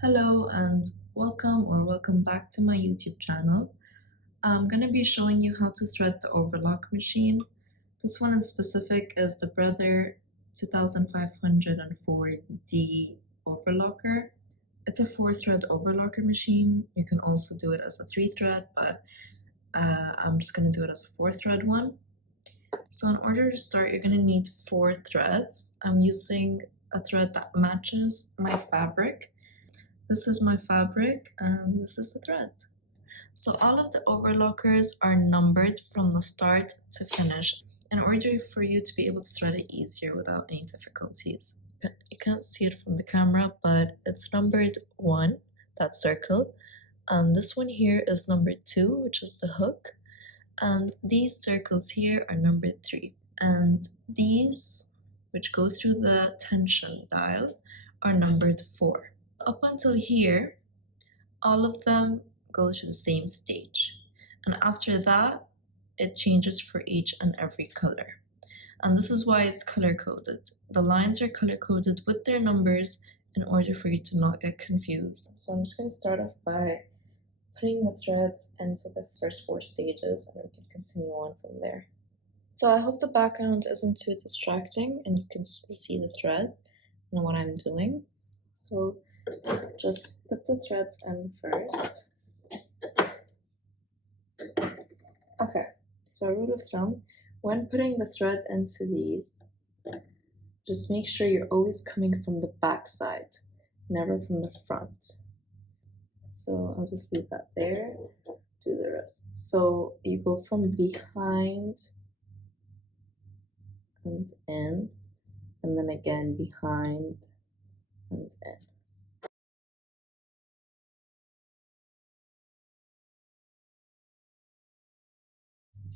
Hello and welcome back to my YouTube channel. I'm going to be showing you how to thread the overlock machine. This one in specific is the Brother 2504D overlocker. It's a 4-thread overlocker machine. You can also do it as a 3-thread, but I'm just going to do it as a 4-thread one. So in order to start, you're going to need 4 threads. I'm using a thread that matches my fabric. This is my fabric and this is the thread. So all of the overlockers are numbered from the start to finish in order for you to be able to thread it easier without any difficulties. You can't see it from the camera, but it's numbered 1, that circle, and this one here is number 2, which is the hook, and these circles here are number 3, and these, which go through the tension dial, are numbered 4. Up until here, all of them go through the same stage, and after that it changes for each and every color, and this is why it's color coded. The lines are color coded with their numbers in order for you to not get confused. So I'm just going to start off by putting the threads into the first 4 stages, and we can continue on from there. So I hope the background isn't too distracting and you can still see the thread and what I'm doing. So just put the threads in first. Okay, so a rule of thumb, when putting the thread into these, just make sure you're always coming from the back side, never from the front. So I'll just leave that there, do the rest. So you go from behind and in, and then again behind and in.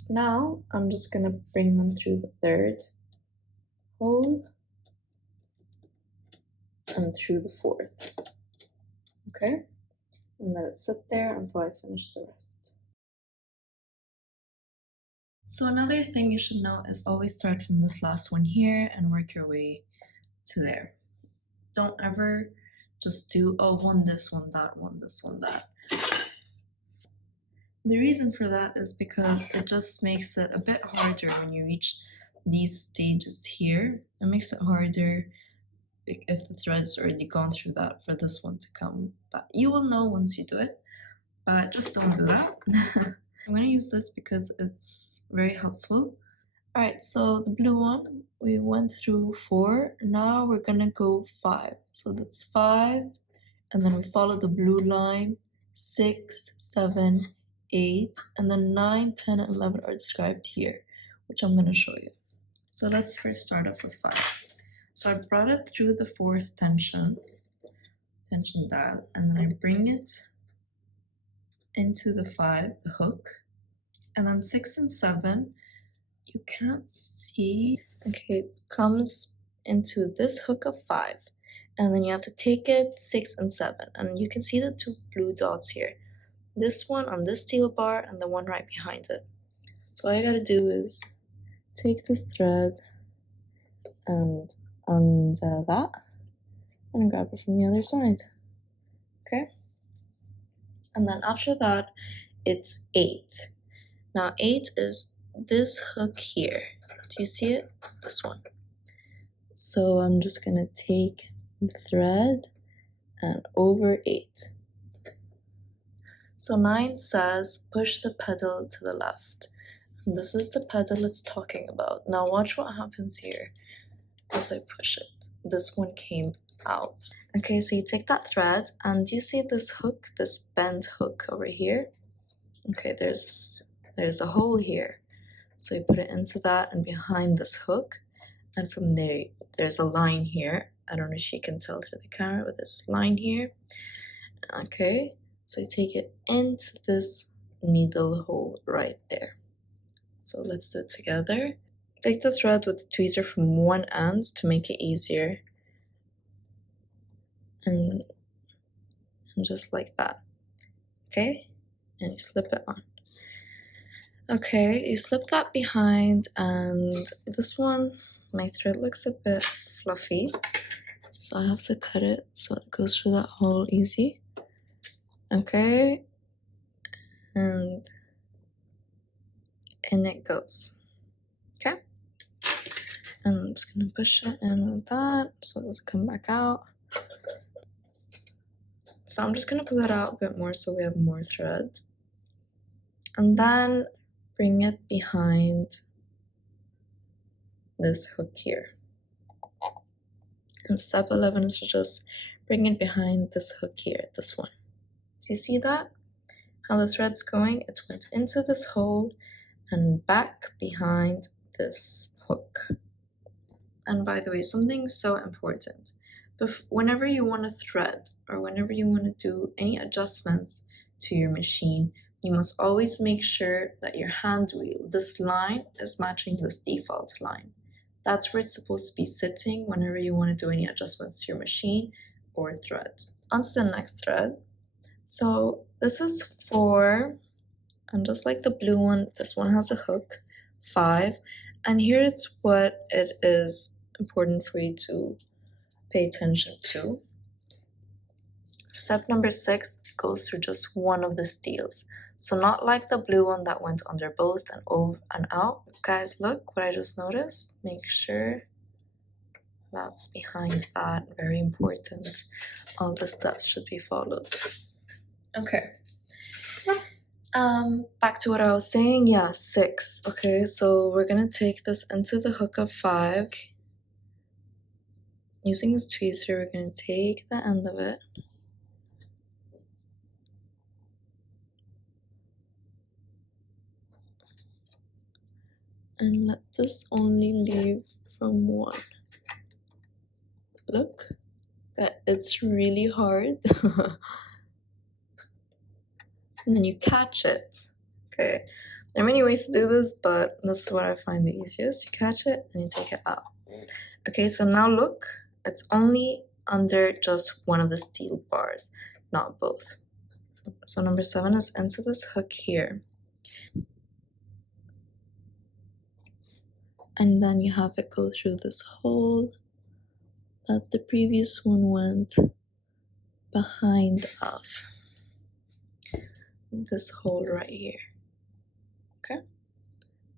Now I'm just going to bring them through the 3rd hole and through the 4th. Okay, and let it sit there until I finish the rest. So another thing you should know is always start from this last one here and work your way to there. Don't ever just do, oh, one this, one that, one this, one that. The reason for that is because it just makes it a bit harder when you reach these stages here. It makes it harder if the thread's already gone through that for this one to come. But you will know once you do it, but just don't do that. I'm going to use this because it's very helpful. Alright, so the blue one, we went through 4, now we're going to go 5. So that's 5, and then we follow the blue line, 6, 7, 8, and then 9, 10, and 11 are described here, which I'm going to show you. So let's first start off with 5. So I brought it through the 4th tension dial, and then I bring it into the 5, the hook, and then 6 and 7, you can't see, okay, it comes into this hook of 5, and then you have to take it 6 and 7, and you can see the 2 blue dots here, this one on this steel bar and the one right behind it. So all you gotta do is take this thread and undo that and grab it from the other side. Okay, and then after that it's 8. Now 8 is this hook here. Do you see it? This one. So I'm just gonna take the thread and over 8. So 9 says push the pedal to the left, and this is the pedal it's talking about. Now watch what happens here as I push it. This one came out. Okay, so you take that thread and you see this hook, this bent hook over here. Okay, there's a hole here, so you put it into that and behind this hook, and from there there's a line here. I don't know if you can tell through the camera, but this line here. Okay, so you take it into this needle hole right there. So let's do it together. Take the thread with the tweezer from one end to make it easier, and just like that. Okay, and you slip it on. Okay, you slip that behind, and this one, my thread looks a bit fluffy, So I have to cut it so it goes through that hole easy. Okay, and in it goes. Okay, and I'm just gonna push it in with that so it doesn't come back out. So I'm just gonna pull it out a bit more so we have more thread. And then bring it behind this hook here. And step 11 is to just bring it behind this hook here, this one. Do you see that? How the thread's going? It went into this hole and back behind this hook. And by the way, something so important. Whenever you want to thread or whenever you want to do any adjustments to your machine, you must always make sure that your hand wheel, this line, is matching this default line. That's where it's supposed to be sitting whenever you want to do any adjustments to your machine or thread. On to the next thread. So this is 4, and just like the blue one, this one has a hook, 5. And here's what it is important for you to pay attention to. Step number 6 goes through just one of the steels. So not like the blue one that went under both and over and out. Guys, look what I just noticed. Make sure that's behind that. Very important. All the steps should be followed. Okay. Back to what I was saying. Yeah, 6. Okay, so we're gonna take this into the hook of 5. Using this tweezer, we're gonna take the end of it. And let this only leave from 1. Look, that it's really hard. And then you catch it. Okay, there are many ways to do this, but this is what I find the easiest. You catch it and you take it out. Okay, so now look, it's only under just one of the steel bars, not both. So number 7 is into this hook here. And then you have it go through this hole that the previous one went behind of. This hole right here. Okay,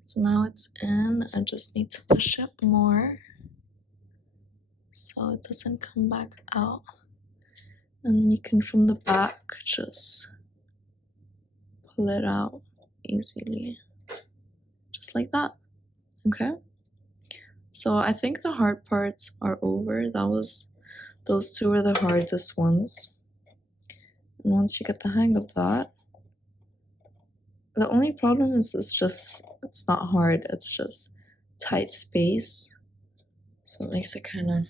so now it's in. I just need to push it more so it doesn't come back out. And then you can, from the back, just pull it out easily, just like that. Okay, so I think the hard parts are over. Those 2 were the hardest ones. And once you get the hang of that, the only problem is it's not hard, it's just tight space. So it makes it kind of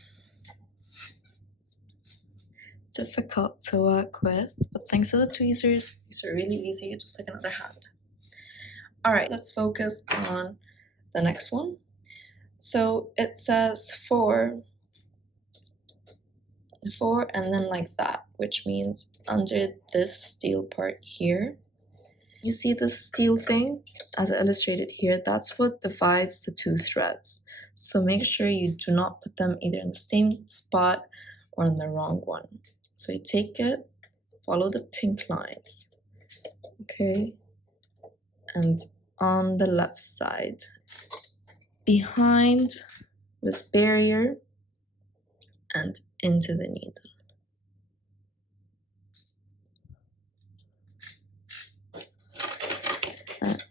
difficult to work with. But thanks to the tweezers, these are really easy, just like another hand. Alright, let's focus on the next one. So it says 4 and then like that, which means under this steel part here. You see this steel thing, as illustrated here, that's what divides the 2 threads. So make sure you do not put them either in the same spot or in the wrong one. So you take it, follow the pink lines, okay, and on the left side, behind this barrier and into the needle. And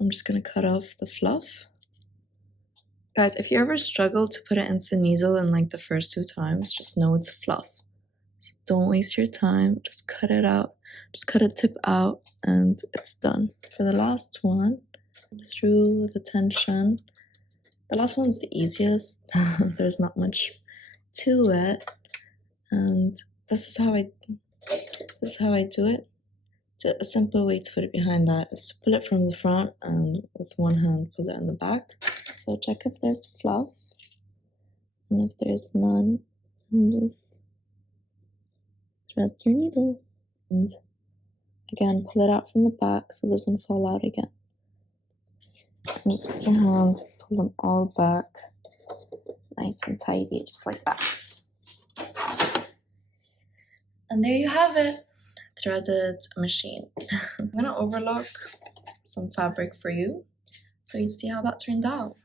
I'm just gonna cut off the fluff. Guys, if you ever struggle to put it into the needle in like the first 2 times, just know it's fluff. So don't waste your time, just cut it out. Just cut a tip out and it's done. For the last one, through the tension. The last one's the easiest. There's not much to it. And this is how I do it. A simple way to put it behind that is to pull it from the front and with one hand pull it in the back. So check if there's fluff, and if there's none, then just thread your needle. And again, pull it out from the back so it doesn't fall out again. And just with your hand, pull them all back, nice and tidy, just like that. And there you have it, threaded machine. I'm gonna overlock some fabric for you so you see how that turned out.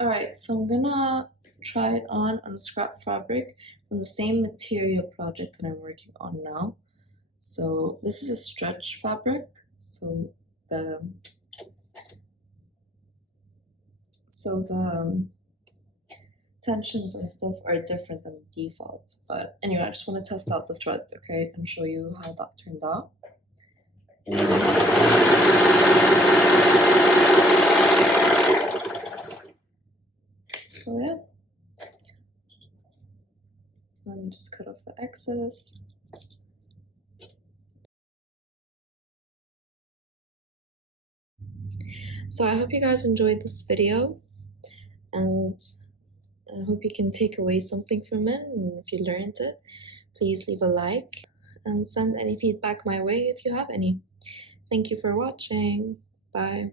Alright, so I'm gonna try it on a scrap fabric from the same material project that I'm working on now. So this is a stretch fabric, so the tensions and stuff are different than the default. But anyway, I just want to test out the thread, okay, and show you how that turned out. So yeah, let me just cut off the excess. So I hope you guys enjoyed this video, and I hope you can take away something from it, and if you learned it, please leave a like and send any feedback my way if you have any. Thank you for watching. Bye.